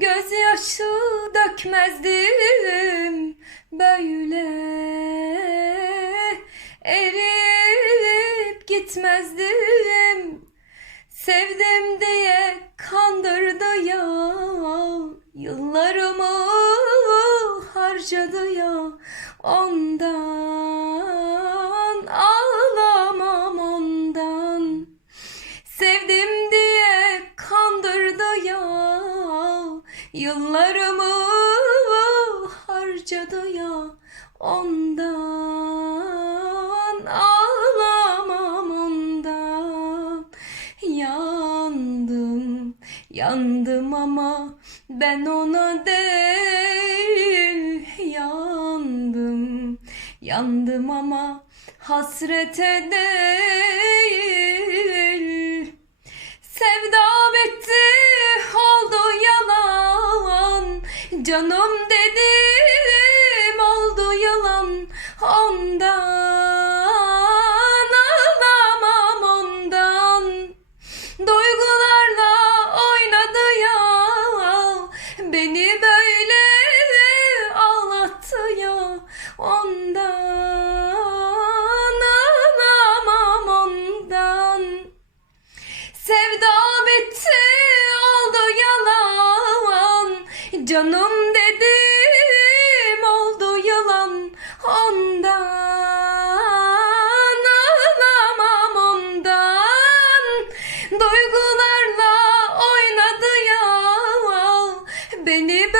Gözyaşı dökmezdim böyle. Erip gitmezdim. Sevdim diye kandırdı ya. Yıllarımı harcadı ya. Ondan Yıllarımı harcadı ya Ondan ağlamam ondan. Yandım, yandım ama ben ona değil Yandım, yandım ama hasrete değil Canım dedim oldu yalan. Ondan Canım dedim oldu yalan. Ondan ağlamam ondan. Duygularla oynadı ya Beni